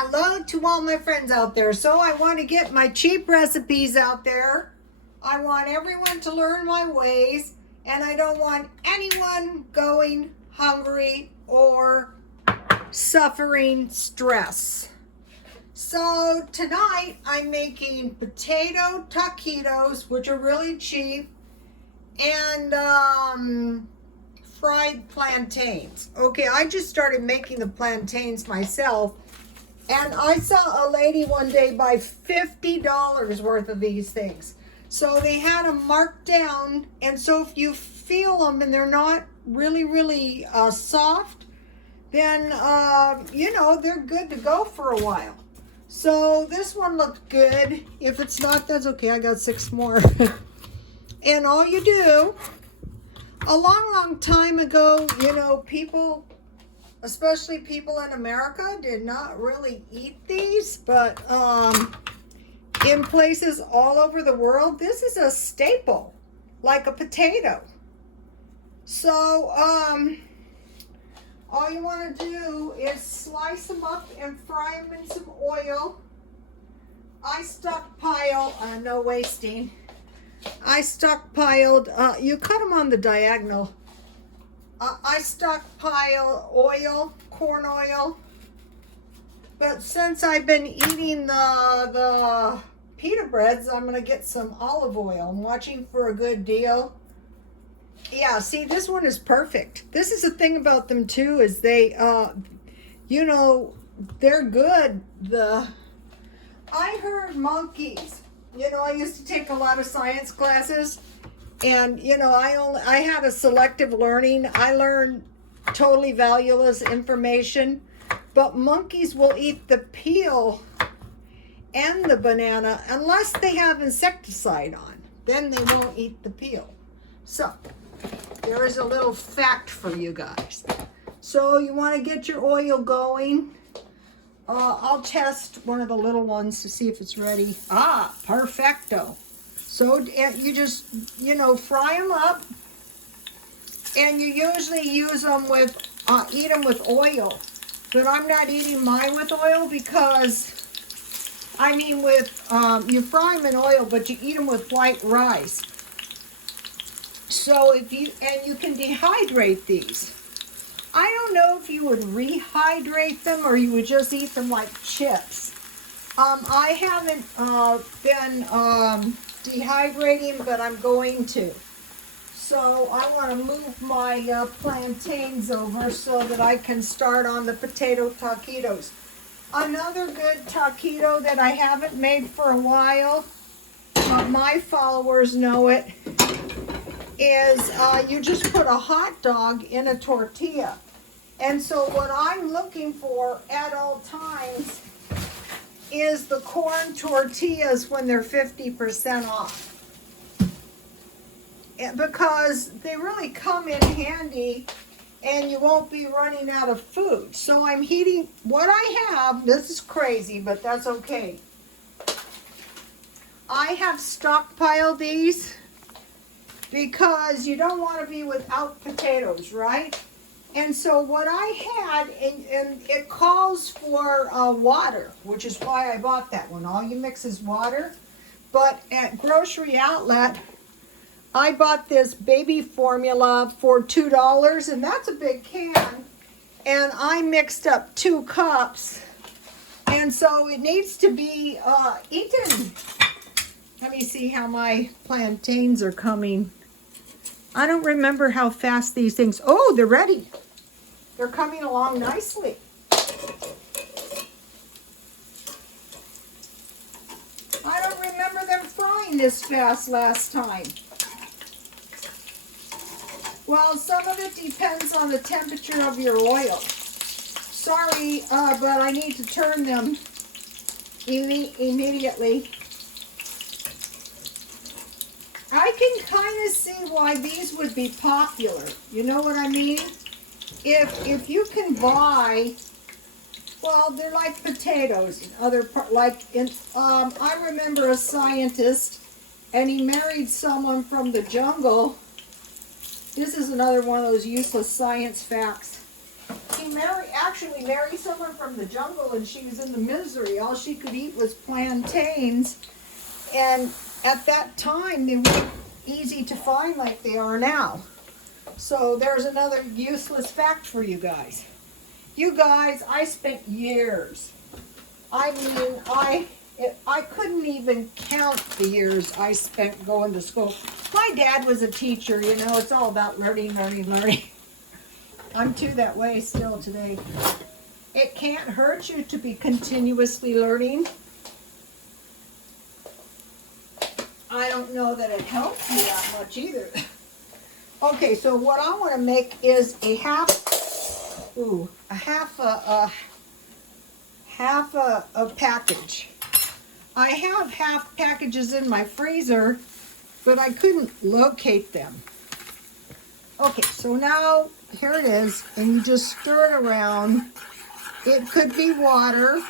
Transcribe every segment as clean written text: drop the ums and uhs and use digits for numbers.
Hello to all my friends out there. So I want to get my cheap recipes out there. I want everyone to learn my ways, and I don't want anyone going hungry or suffering stress. So tonight I'm making potato taquitos, which are really cheap, and fried plantains. Okay, I just started making the plantains myself. And I saw a lady one day buy $50 worth of these things. So they had them marked down. And so if you feel them and they're not really soft, then, they're good to go for a while. So this one looked good. If it's not, that's okay. I got 6 more. And all you do, a long time ago, people, especially people in America, did not really eat these, but in places all over the world, this is a staple, like a potato. So all you want to do is slice them up and fry them in some oil. I stockpile, no wasting. I stockpiled, you cut them on the diagonal. I stockpile oil, corn oil, but since I've been eating the pita breads, I'm going to get some olive oil. I'm watching for a good deal. Yeah, see, this one is perfect. This is the thing about them too, is they, they're good. I heard monkeys. I used to take a lot of science classes. And, I had a selective learning. I learned totally valueless information. But monkeys will eat the peel and the banana unless they have insecticide on. Then they won't eat the peel. So, there is a little fact for you guys. So, you want to get your oil going. I'll test one of the little ones to see if it's ready. Ah, perfecto. So you just, fry them up, and you usually use them with, eat them with oil. But I'm not eating mine with oil because, you fry them in oil, but you eat them with white rice. So you can dehydrate these. I don't know if you would rehydrate them or you would just eat them like chips. I haven't been dehydrating, but I'm going to. So I want to move my plantains over so that I can start on the potato taquitos. Another good taquito that I haven't made for a while, but my followers know it, is you just put a hot dog in a tortilla. And so what I'm looking for at all times is the corn tortillas when they're 50% off. Because they really come in handy and you won't be running out of food. So I'm heating what I have. This is crazy, but that's okay. I have stockpiled these because you don't want to be without potatoes, right? And so what I had, and it calls for water, which is why I bought that one. All you mix is water. But at Grocery Outlet, I bought this baby formula for $2, and that's a big can. And I mixed up 2 cups. And so it needs to be eaten. Let me see how my plantains are coming. I don't remember how fast these things... Oh, they're ready. They're coming along nicely. I don't remember them frying this fast last time. Well, some of it depends on the temperature of your oil. Sorry, but I need to turn them immediately. I can kind of see why these would be popular. You know what I mean? If you can buy, well, they're like potatoes. I remember a scientist, and he married someone from the jungle. This is another one of those useless science facts. He married, actually married someone from the jungle, and she was in the misery. All she could eat was plantains. And at that time, they weren't easy to find like they are now. So there's another useless fact for you guys. You guys, I spent years. I mean, I couldn't even count the years I spent going to school. My dad was a teacher, you know, it's all about learning, learning, learning. I'm too that way still today. It can't hurt you to be continuously learning. I don't know that it helps me that much either. Okay, so what I want to make is a half a package. I have half packages in my freezer, but I couldn't locate them. Okay, so now here it is, and you just stir it around. It could be water.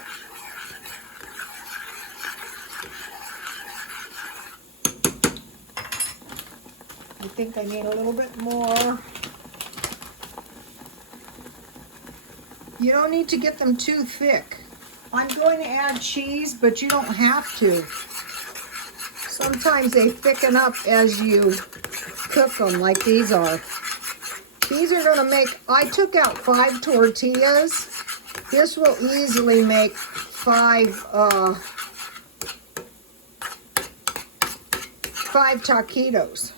I think I need a little bit more. You don't need to get them too thick. I'm going to add cheese, but you don't have to. Sometimes they thicken up as you cook them, like these are. These are going to make, I took out 5 tortillas. This will easily make 5 taquitos.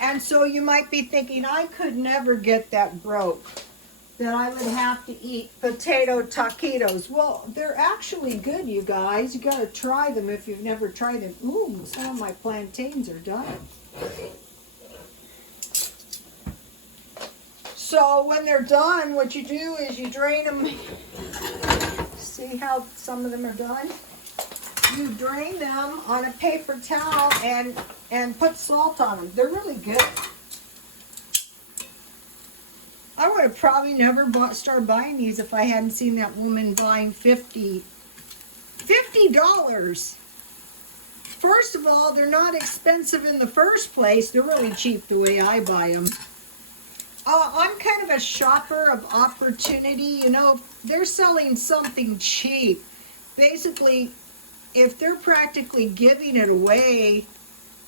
And so you might be thinking, I could never get that broke, that I would have to eat potato taquitos. Well, they're actually good, you guys. You got to try them if you've never tried them. Ooh, some of my plantains are done. So when they're done, what you do is you drain them. See how some of them are done? You drain them on a paper towel and put salt on them. They're really good. I would have probably never started buying these if I hadn't seen that woman buying $50. First of all, they're not expensive in the first place. They're really cheap the way I buy them. I'm kind of a shopper of opportunity. You know, if they're selling something cheap, basically, if they're practically giving it away,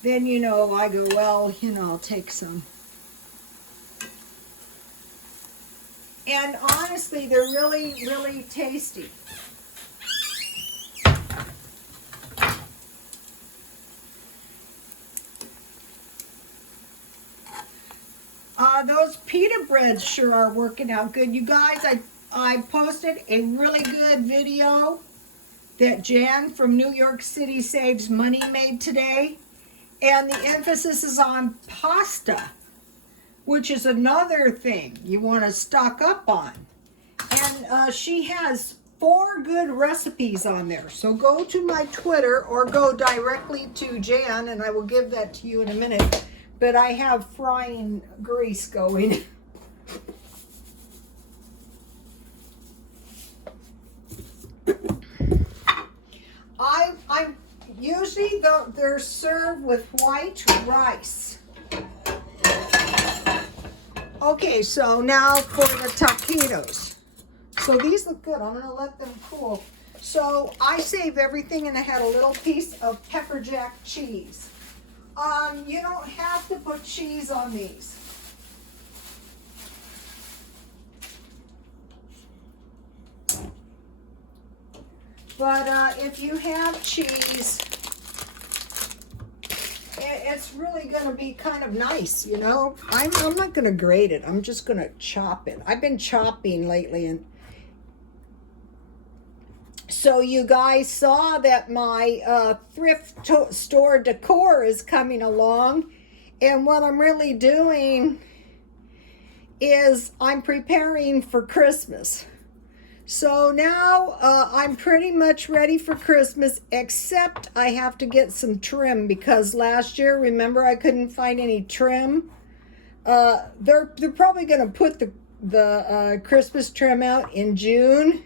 then, you know, I go, well, you know, I'll take some. And honestly, they're really, really tasty. Those pita breads sure are working out good. You guys, I posted a really good video that Jan from New York City Saves Money made today. And the emphasis is on pasta, which is another thing you want to stock up on. And she has 4 good recipes on there. So go to my Twitter or go directly to Jan, and I will give that to you in a minute. But I have frying grease going. I'm usually they're served with white rice. Okay, so now for the taquitos. So these look good. I'm gonna let them cool. So I save everything, and I had a little piece of pepper jack cheese. You don't have to put cheese on these. But if you have cheese, it's really going to be kind of nice, you know. I'm not going to grate it. I'm just going to chop it. I've been chopping lately, and so you guys saw that my thrift store decor is coming along, and what I'm really doing is I'm preparing for Christmas. So now I'm pretty much ready for Christmas, except I have to get some trim, because last year, remember, I couldn't find any trim. They're probably going to put the Christmas trim out in June.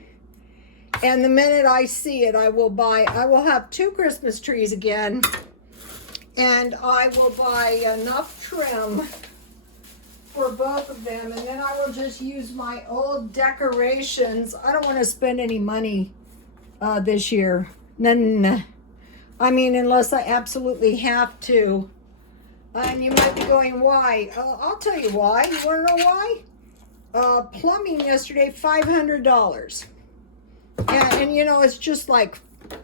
And the minute I see it, I will have 2 Christmas trees again, and I will buy enough trim for both of them, and then I will just use my old decorations. I don't want to spend any money this year. None. I mean, unless I absolutely have to. And you might be going, why? I'll tell you why. You want to know why? Plumbing yesterday, $500. And you know, it's just like,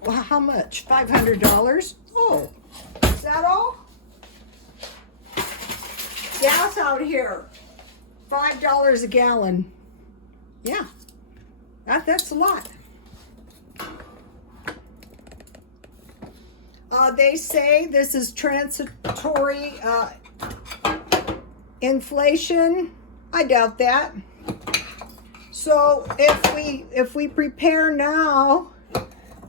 well, how much? $500? Oh, is that all? Gas out here, $5 a gallon. Yeah, that's a lot. They say this is transitory inflation. I doubt that. So if we prepare now,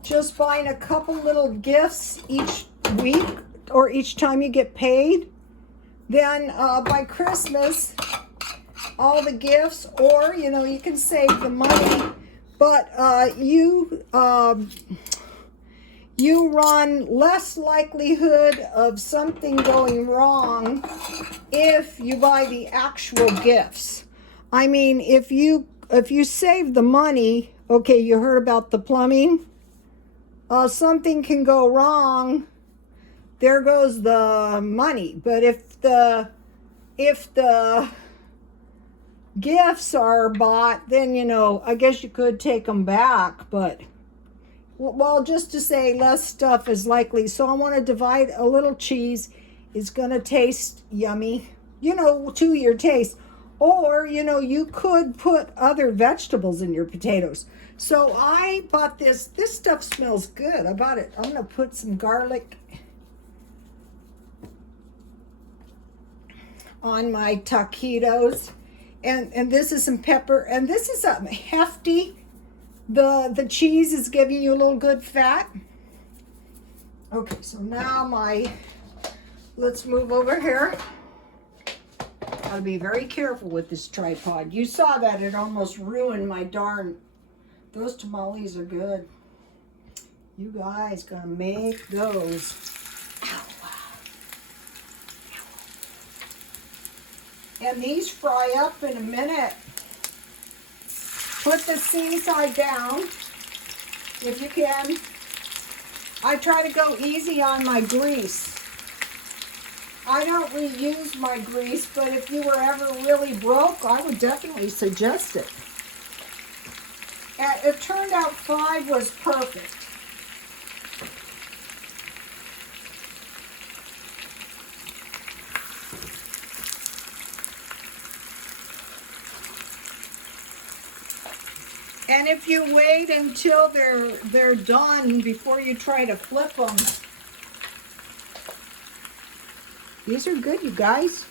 just buying a couple little gifts each week or each time you get paid, then by Christmas, all the gifts, or you know, you can save the money, but you run less likelihood of something going wrong if you buy the actual gifts. I mean, if you save the money, okay, you heard about the plumbing, something can go wrong, there goes the money. But if the gifts are bought, then you know, I guess you could take them back, but well, just to say less stuff is likely. So I want to divide. A little cheese is going to taste yummy, you know, to your taste. Or, you know, you could put other vegetables in your potatoes. So I bought this. This stuff smells good. I bought it. I'm going to put some garlic on my taquitos. And this is some pepper. And this is a hefty. The cheese is giving you a little good fat. Okay, so now let's move over here. Gotta be very careful with this tripod. You saw that it almost ruined my darn, those tamales are good. You guys gonna make those. Ow. And these fry up in a minute. Put the seam side down, if you can. I try to go easy on my grease. I don't reuse my grease, but if you were ever really broke, I would definitely suggest it. And it turned out 5 was perfect. And if you wait until they're done before you try to flip them, these are good, you guys.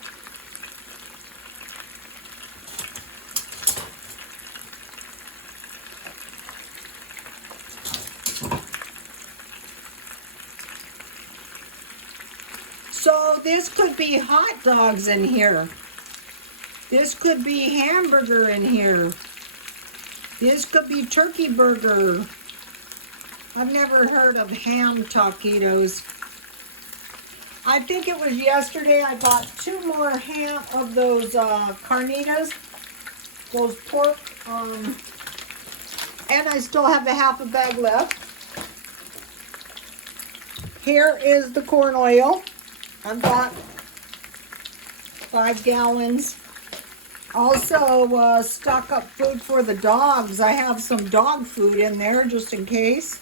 So this could be hot dogs in here. This could be hamburger in here. This could be turkey burger. I've never heard of ham taquitos. I think it was yesterday I bought 2 more ham of those carnitas, those pork, and I still have a half a bag left. Here is the corn oil. I've got 5 gallons. Also, stock up food for the dogs. I have some dog food in there just in case.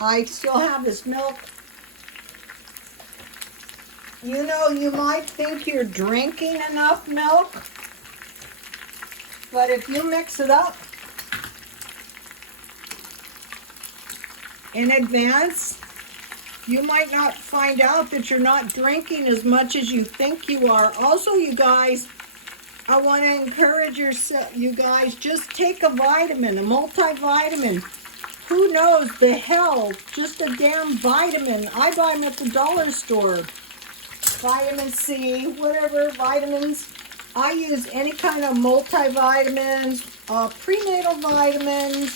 I still have this milk. You know, you might think you're drinking enough milk, but if you mix it up in advance, you might not find out that you're not drinking as much as you think you are. Also, you guys, I want to encourage you guys, just take a vitamin, a multivitamin. Who knows the hell, just a damn vitamin. I buy them at the dollar store. Vitamin C, whatever, vitamins. I use any kind of multivitamins, prenatal vitamins,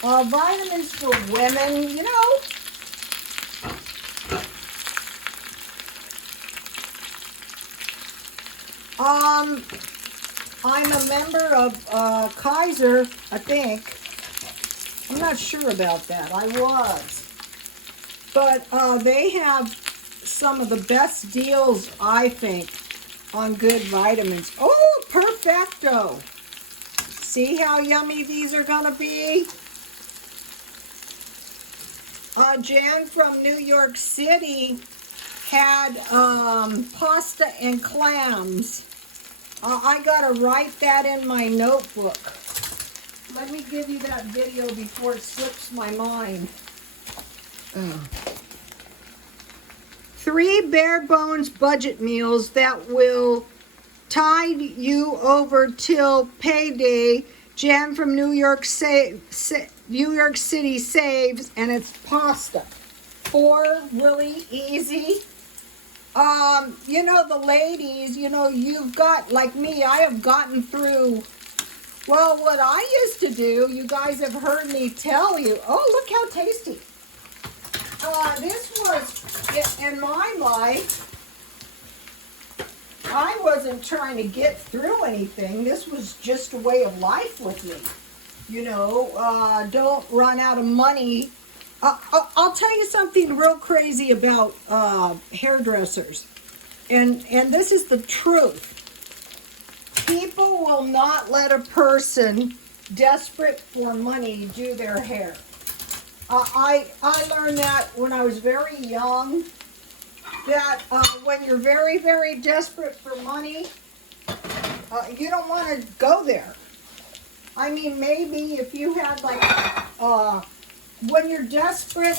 vitamins for women, you know. I'm a member of Kaiser, I think. I'm not sure about that. I was. But they have some of the best deals, I think, on good vitamins. Oh, perfecto. See how yummy these are going to be? Jan from New York City had pasta and clams. I got to write that in my notebook. Let me give you that video before it slips my mind. 3 bare bones budget meals that will tide you over till payday. Jan from New York City saves, and it's pasta. 4 really easy. You know, the ladies, you know, you've got, like me, I have gotten through, well, what I used to do, you guys have heard me tell you. Oh, look how tasty. This was, in my life, I wasn't trying to get through anything. This was just a way of life with me. You know, don't run out of money. I'll tell you something real crazy about hairdressers. And this is the truth. People will not let a person desperate for money do their hair. I learned that when I was very young, that when you're very, very desperate for money, you don't want to go there. I mean, maybe if you had like, when you're desperate,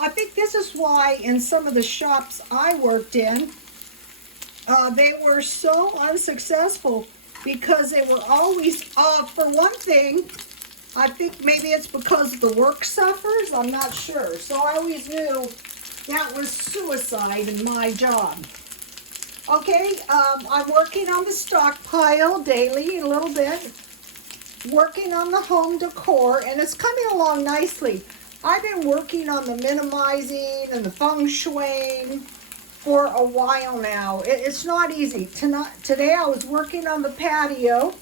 I think this is why in some of the shops I worked in, they were so unsuccessful because they were always, for one thing, I think maybe it's because the work suffers, I'm not sure. So I always knew that was suicide in my job. Okay, I'm working on the stockpile daily a little bit. Working on the home decor, and it's coming along nicely. I've been working on the minimizing and the feng shui for a while now. It's not easy. Today I was working on the patio,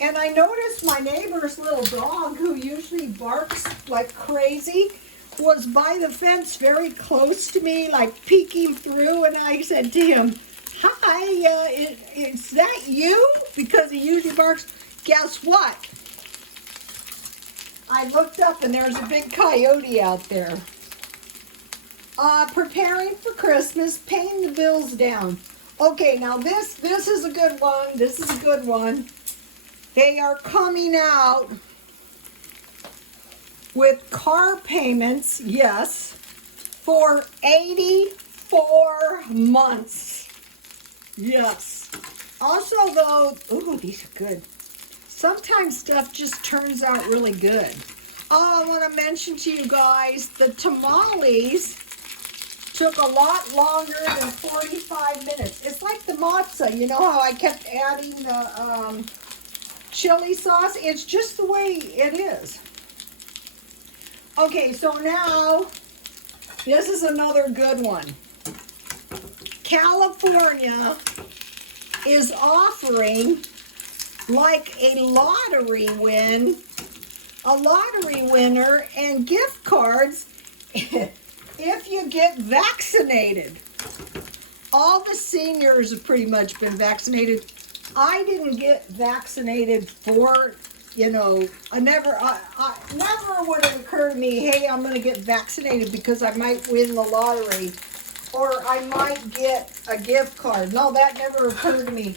and I noticed my neighbor's little dog, who usually barks like crazy, was by the fence very close to me, like peeking through, and I said to him, "Hi, is that you?" Because he usually barks. Guess what? I looked up and there's a big coyote out there. Preparing for Christmas, paying the bills down. Okay, now this is a good one. This is a good one. They are coming out with car payments, yes, for 84 months. Yes. Also, though, ooh, these are good. Sometimes stuff just turns out really good. Oh, I want to mention to you guys, the tamales took a lot longer than 45 minutes. It's like the matzah. You know how I kept adding the chili sauce? It's just the way it is. Okay, so now, this is another good one. California is offering like a lottery winner and gift cards if you get vaccinated. All the seniors have pretty much been vaccinated. I didn't get vaccinated for, you know, I never would have occurred to me, hey, I'm going to get vaccinated because I might win the lottery or I might get a gift card. No, that never occurred to me.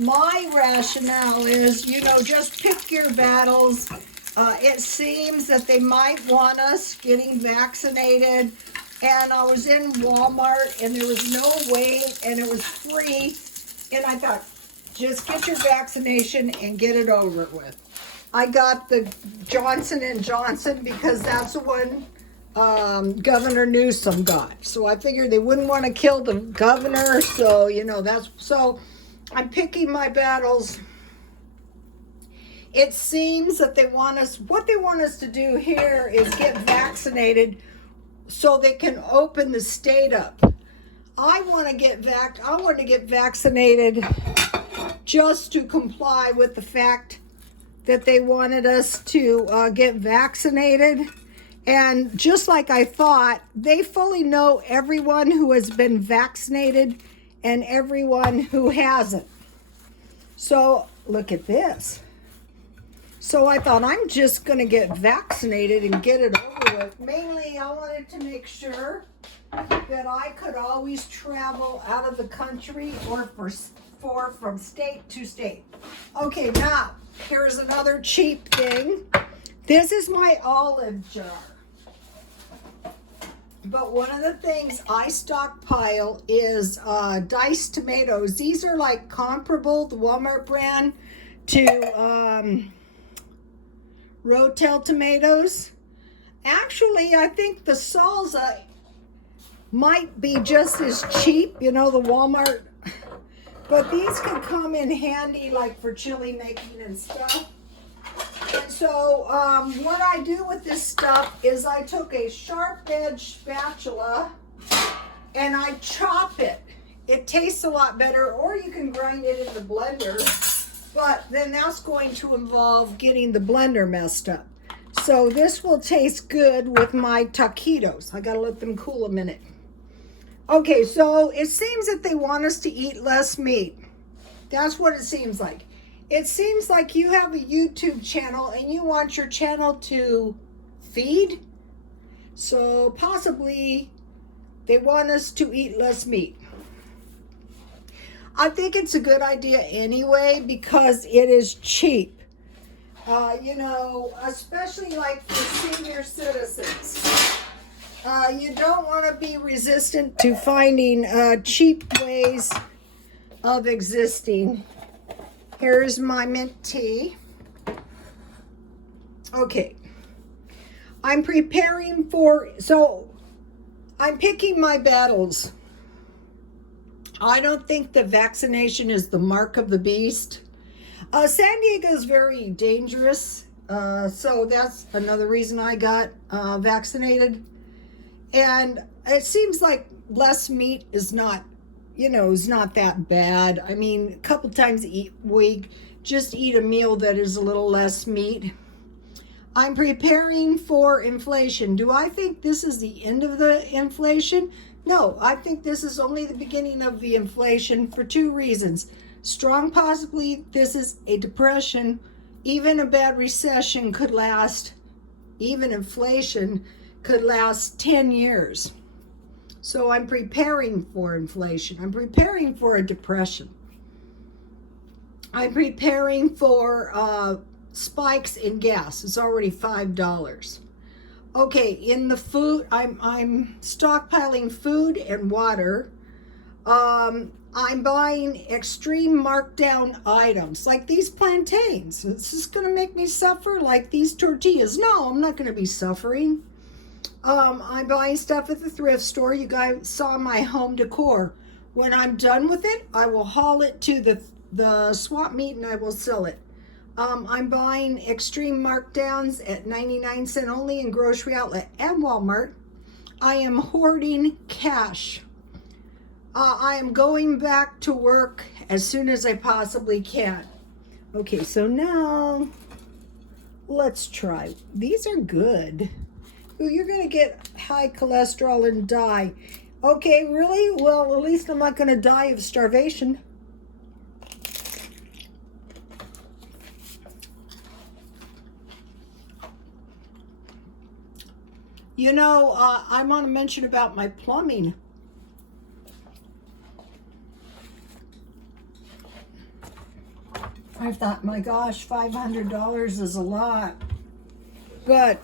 My rationale is, you know, just pick your battles. It seems that they might want us getting vaccinated. And I was in Walmart and there was no wait and it was free. And I thought, just get your vaccination and get it over with. I got the Johnson & Johnson because that's the one Governor Newsom got. So I figured they wouldn't want to kill the governor. So, you know, that's so. I'm picking my battles. It seems that what they want us to do here is get vaccinated so they can open the state up. I want to get vaccinated just to comply with the fact that they wanted us to get vaccinated. And just like I thought, they fully know everyone who has been vaccinated and everyone who hasn't. So look at this. So I thought, I'm just going to get vaccinated and get it over with. Mainly, I wanted to make sure that I could always travel out of the country or from state to state. Okay, now, here's another cheap thing. This is my olive jar. But one of the things I stockpile is diced tomatoes. These are like comparable, the Walmart brand, to Rotel tomatoes. Actually, I think the salsa might be just as cheap, you know, the Walmart. But these can come in handy like for chili making and stuff. And so what I do with this stuff is I took a sharp edge spatula and I chop it. It tastes a lot better, or you can grind it in the blender, but then that's going to involve getting the blender messed up. So this will taste good with my taquitos. I gotta let them cool a minute. Okay, so it seems that they want us to eat less meat. That's what it seems like. It seems like you have a YouTube channel and you want your channel to feed. So possibly they want us to eat less meat. I think it's a good idea anyway because it is cheap. You know, especially like for senior citizens. You don't want to be resistant to finding cheap ways of existing. Here's my mint tea. Okay. I'm preparing so I'm picking my battles. I don't think the vaccination is the mark of the beast. San Diego is very dangerous. So that's another reason I got vaccinated. And it seems like less meat is not, is not that bad. I mean, a couple times a week, just eat a meal that is a little less meat. I'm preparing for inflation. Do I think this is the end of the inflation? No, I think this is only the beginning of the inflation for two reasons. Strong possibly this is a depression. Even a bad recession could last, even inflation could last 10 years. So I'm preparing for inflation. I'm preparing for a depression. I'm preparing for spikes in gas. It's already $5. Okay, in the food, I'm stockpiling food and water. I'm buying extreme markdown items like these plantains. Is this going to make me suffer like these tortillas? No, I'm not going to be suffering. I'm buying stuff at the thrift store. You guys saw my home decor. When I'm done with it, I will haul it to the swap meet and I will sell it. I'm buying extreme markdowns at 99¢ only in Grocery Outlet and Walmart. I am hoarding cash. I am going back to work as soon as I possibly can. Okay, so now let's try. These are good. Ooh, you're going to get high cholesterol and die. Okay, really? Well, at least I'm not going to die of starvation. I want to mention about my plumbing. I thought, my gosh, $500 is a lot. But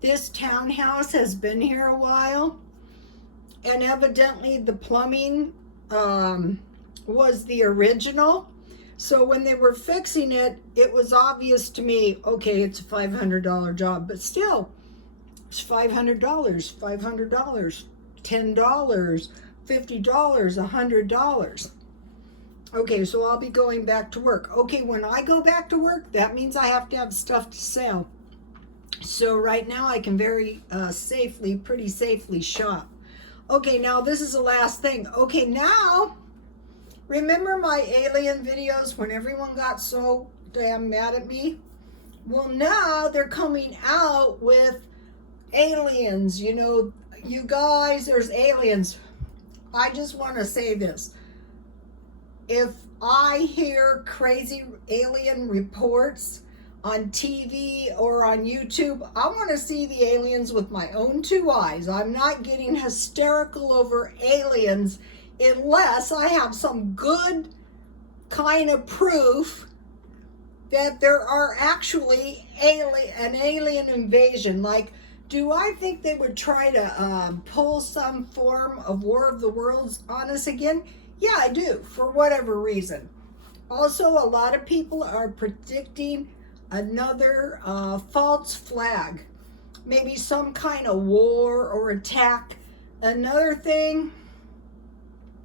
this townhouse has been here a while, and evidently the plumbing was the original. So when they were fixing it, it was obvious to me, okay, it's a $500 job, but still, it's $500, $10, $50, $100. Okay, so I'll be going back to work. Okay, when I go back to work, that means I have to have stuff to sell. So right now I can very pretty safely shop. Okay, now this is the last thing. Okay, now, remember my alien videos when everyone got so damn mad at me? Well, now they're coming out with aliens. You know, you guys, there's aliens. I just want to say this. If I hear crazy alien reports on TV or on YouTube, I want to see the aliens with my own two eyes. I'm not getting hysterical over aliens unless I have some good kind of proof that there are actually an alien invasion. Like, do I think they would try to pull some form of War of the Worlds on us again? Yeah, I do, for whatever reason. Also, a lot of people are predicting another false flag. Maybe some kind of war or attack. Another thing,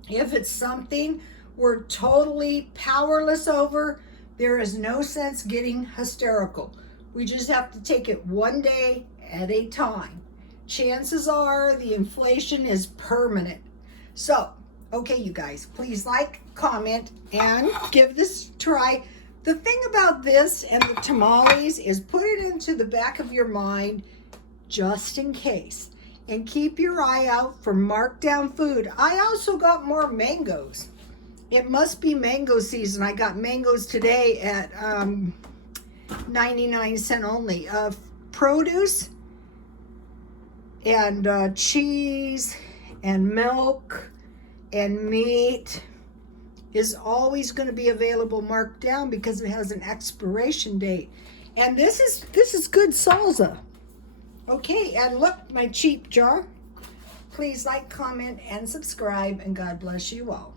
if it's something we're totally powerless over, there is no sense getting hysterical. We just have to take it one day at a time. Chances are the inflation is permanent. So, okay, you guys, please like, comment, and give this a try. The thing about this and the tamales is put it into the back of your mind just in case. And keep your eye out for marked down food. I also got more mangoes. It must be mango season. I got mangoes today at 99 cents only. Produce and cheese and milk and meat is always going to be available marked down because it has an expiration date. And this is good salsa. Okay, and look, my cheap jar. Please like, comment, and subscribe, and God bless you all.